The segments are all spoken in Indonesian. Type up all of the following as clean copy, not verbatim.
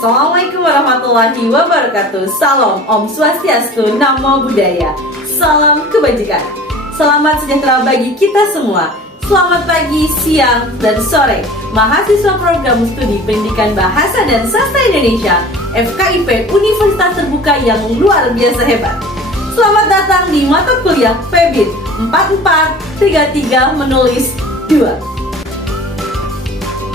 Assalamualaikum warahmatullahi wabarakatuh. Salam, Om Swastiastu, Namo Buddhaya. Salam kebajikan. Selamat sejahtera bagi kita semua. Selamat pagi, siang, dan sore. Mahasiswa program studi pendidikan bahasa dan sastra Indonesia FKIP Universitas Terbuka yang luar biasa hebat. Selamat datang di mata kuliah PEBIN 4433 menulis 2.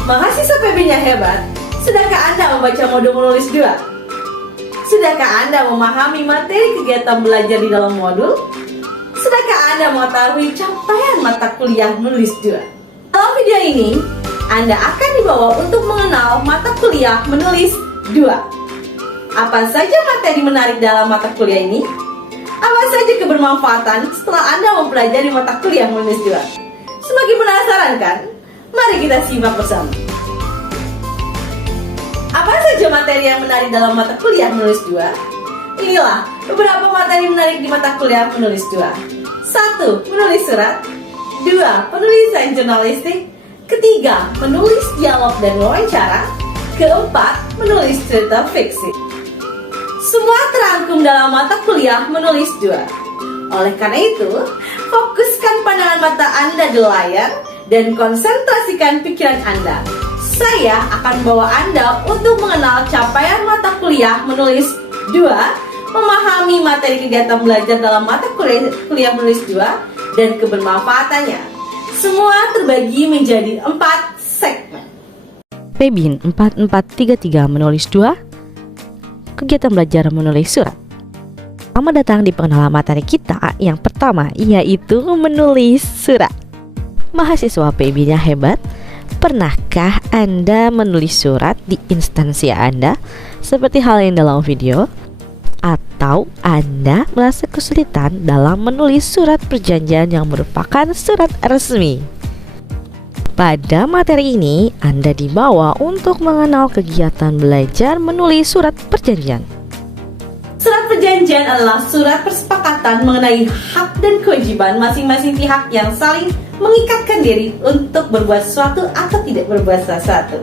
Mahasiswa PEBIN yang hebat, sudahkah Anda membaca modul menulis 2? Sudahkah Anda memahami materi kegiatan belajar di dalam modul? Sudahkah Anda mengetahui capaian mata kuliah menulis 2? Dalam video ini, Anda akan dibawa untuk mengenal mata kuliah menulis 2. Apa saja materi menarik dalam mata kuliah ini? Apa saja kebermanfaatan setelah Anda mempelajari mata kuliah menulis 2? Semakin penasaran kan? Mari kita simak bersama. Apa saja materi yang menarik dalam mata kuliah menulis 2? Inilah beberapa materi menarik di mata kuliah menulis 2. 1. Menulis surat. 2. Penulisan jurnalistik. Ketiga, menulis dialog dan wawancara. Keempat, menulis cerita fiksi. Semua terangkum dalam mata kuliah menulis 2. Oleh karena itu, fokuskan pandangan mata Anda di layar dan konsentrasikan pikiran Anda. Saya akan bawa Anda untuk mengenal capaian mata kuliah menulis 2, memahami materi kegiatan belajar dalam mata kuliah menulis 2, dan kebermanfaatannya. Semua terbagi menjadi 4 segmen. PEBIN 4433 menulis 2, kegiatan belajar menulis surat. Selamat datang di pengenalan materi kita yang pertama, yaitu menulis surat. Mahasiswa PEBIN yang hebat, pernahkah Anda menulis surat di instansi Anda seperti hal yang dalam video? Atau Anda merasa kesulitan dalam menulis surat perjanjian yang merupakan surat resmi? Pada materi ini, Anda dibawa untuk mengenal kegiatan belajar menulis surat perjanjian. Surat perjanjian adalah surat persepakatan mengenai hak dan kewajiban masing-masing pihak yang saling mengikatkan diri untuk berbuat sesuatu atau tidak berbuat sesuatu.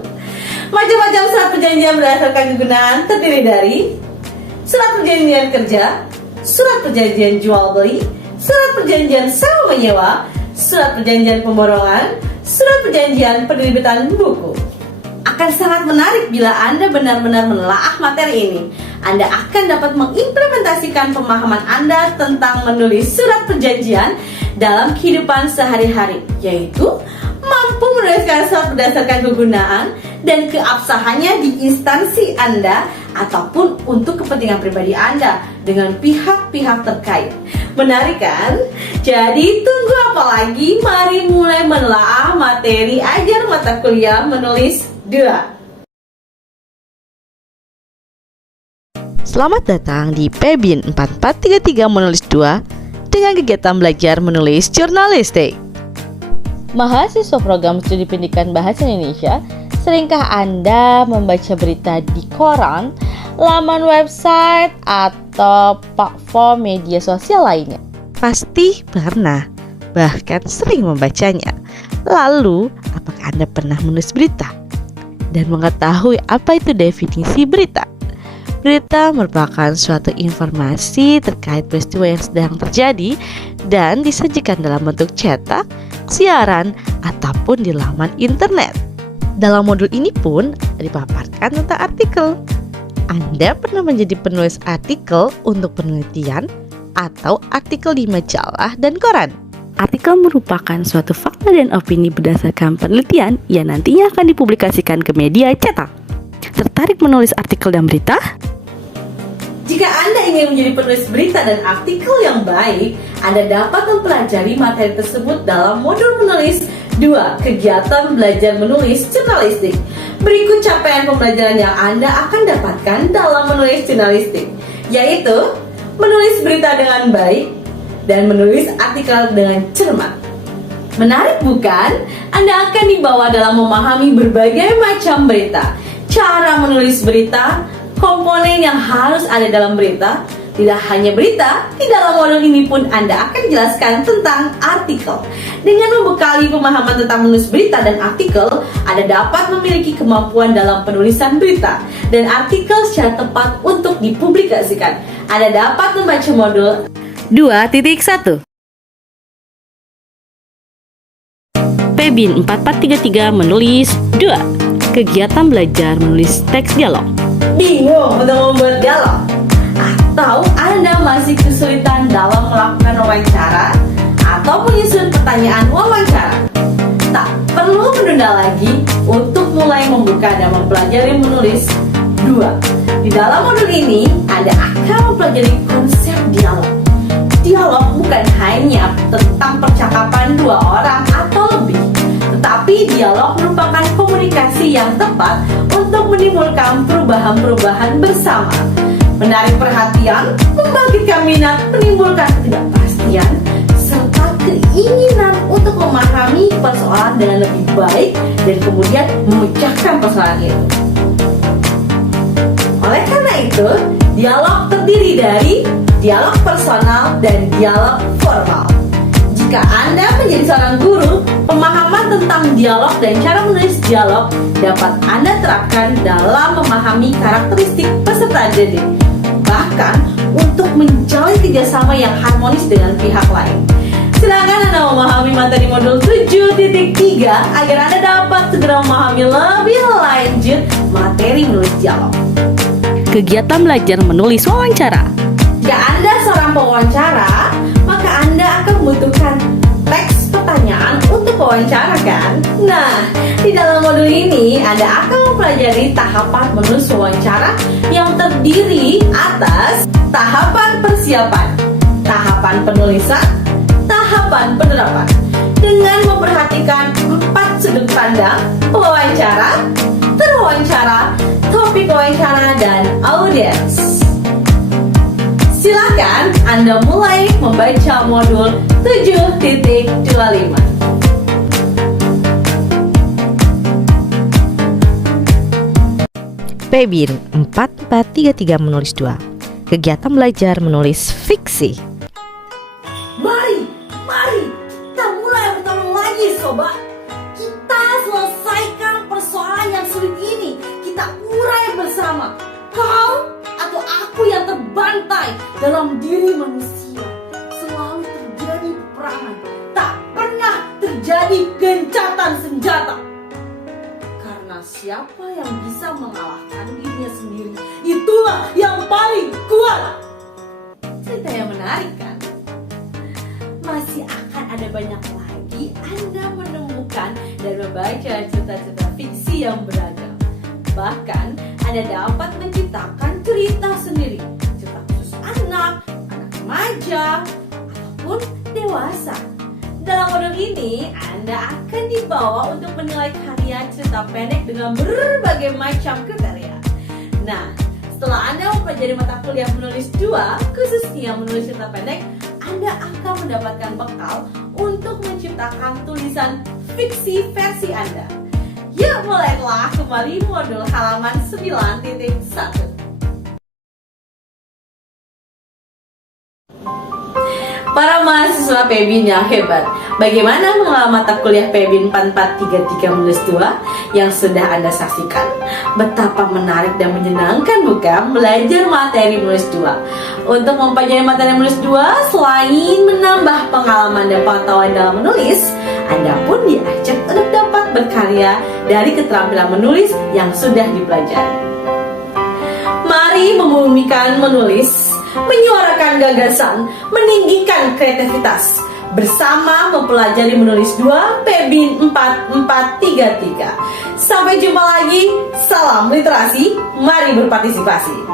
Macam-macam surat perjanjian berdasarkan kegunaan terdiri dari surat perjanjian kerja, surat perjanjian jual beli, surat perjanjian sewa menyewa, surat perjanjian pemborongan, surat perjanjian penerbitan buku. Akan sangat menarik bila Anda benar-benar menelaah materi ini. Anda akan dapat mengimplementasikan pemahaman Anda tentang menulis surat perjanjian dalam kehidupan sehari-hari, yaitu mampu menuliskan surat berdasarkan kegunaan dan keabsahannya di instansi Anda ataupun untuk kepentingan pribadi Anda dengan pihak-pihak terkait. Menarik kan? Jadi tunggu apa lagi? Mari mulai menelaah materi ajar mata kuliah menulis 2. Selamat datang di PEBIN 4433 menulis 2 dengan kegiatan belajar menulis jurnalistik. Mahasiswa program studi pendidikan bahasa Indonesia, seringkah Anda membaca berita di koran, laman website, atau platform media sosial lainnya? Pasti pernah, bahkan sering membacanya. Lalu, apakah Anda pernah menulis berita? Dan mengetahui apa itu definisi berita? Berita merupakan suatu informasi terkait peristiwa yang sedang terjadi dan disajikan dalam bentuk cetak, siaran, ataupun di laman internet. Dalam modul ini pun dipaparkan tentang artikel. Anda pernah menjadi penulis artikel untuk penelitian atau artikel di majalah dan koran. Artikel merupakan suatu fakta dan opini berdasarkan penelitian yang nantinya akan dipublikasikan ke media cetak. Tertarik menulis artikel dan berita? Jika Anda ingin menjadi penulis berita dan artikel yang baik, Anda dapat mempelajari materi tersebut dalam modul menulis 2, kegiatan belajar menulis jurnalistik. Berikut capaian pembelajaran yang Anda akan dapatkan dalam menulis jurnalistik, yaitu menulis berita dengan baik dan menulis artikel dengan cermat. Menarik bukan? Anda akan dibawa dalam memahami berbagai macam berita, cara menulis berita, komponen yang harus ada dalam berita. Tidak hanya berita, di dalam modul ini pun Anda akan dijelaskan tentang artikel. Dengan membekali pemahaman tentang menulis berita dan artikel, Anda dapat memiliki kemampuan dalam penulisan berita dan artikel secara tepat untuk dipublikasikan. Anda dapat membaca modul 2.1. Pebin 4433 menulis 2. Kegiatan belajar menulis teks dialog. Bingung untuk membuat dialog? Atau Anda masih kesulitan dalam melakukan wawancara atau menyusun pertanyaan wawancara? Tak perlu menunda lagi untuk mulai membuka dan mempelajari menulis 2. Di dalam modul ini, Anda akan mempelajari konsep dialog. Dialog bukan hanya tentang percakapan dua orang atau lebih, tetapi dialog merupakan komunikasi yang tepat untuk menimbulkan perubahan-perubahan bersama, menarik perhatian, membangkitkan minat, menimbulkan ketidakpastian, serta keinginan untuk memahami persoalan dengan lebih baik dan kemudian memecahkan persoalan itu. Oleh karena itu, dialog terdiri dari dialog personal dan dialog formal. Jika Anda menjadi seorang guru, pemahaman tentang dialog dan cara menulis dialog dapat Anda terapkan dalam memahami karakteristik peserta didik, bahkan untuk menjalin kerjasama yang harmonis dengan pihak lain. Silakan Anda memahami materi modul 7.3 agar Anda dapat segera memahami lebih lanjut materi menulis dialog. Kegiatan belajar menulis wawancara. Jika Anda seorang pewawancara, maka Anda akan membutuhkan teks pertanyaan untuk wawancara, kan? Nah, di dalam modul ini Anda akan mempelajari tahapan menulis wawancara yang terdiri atas tahapan persiapan, tahapan penulisan, tahapan penerapan, dengan memperhatikan 4 sudut pandang: pewawancara, terwawancara, topik wawancara, dan audiens. Silakan Anda mulai membaca modul 7.25. Pebin 4433 menulis 2. Kegiatan belajar menulis fiksi. Mari kita mulai bertarung lagi, sobat. Kita selesaikan persoalan yang sulit ini. Kita urai bersama. Kau atau aku yang terbantai dalam diri manusia. Selalu terjadi peperangan, tak pernah terjadi gencatan senjata. Karena siapa yang bisa mengalahkan dirinya sendiri, itulah yang paling kuat. Cerita yang menarik, kan? Masih akan ada banyak lagi Anda menemukan dan membaca cerita-cerita fiksi yang beragam. Bahkan Anda dapat menciptakan cerita sendiri, cerita khusus anak remaja, ataupun dewasa. Dalam modul ini, Anda akan dibawa untuk menilai karya cerita pendek dengan berbagai macam kriteria. Nah, setelah Anda mempelajari mata kuliah menulis 2, khususnya menulis cerita pendek, Anda akan mendapatkan bekal untuk menciptakan tulisan fiksi versi Anda. Yuk mulailah kembali modul halaman 9.1. Para mahasiswa Pebin yang hebat, bagaimana mengelola mata kuliah Pebin 4433 menulis 2 yang sudah Anda saksikan? Betapa menarik dan menyenangkan bukan belajar materi menulis 2? Untuk mempelajari materi menulis 2, selain menambah pengalaman dan pengetahuan dalam menulis, Anda pun diajak untuk dapat berkarya dari keterampilan menulis yang sudah dipelajari. Mari membumikan menulis, menyuarakan gagasan, meninggikan kreativitas, bersama mempelajari menulis 2 Pebin 4433. Sampai jumpa lagi, salam literasi, mari berpartisipasi.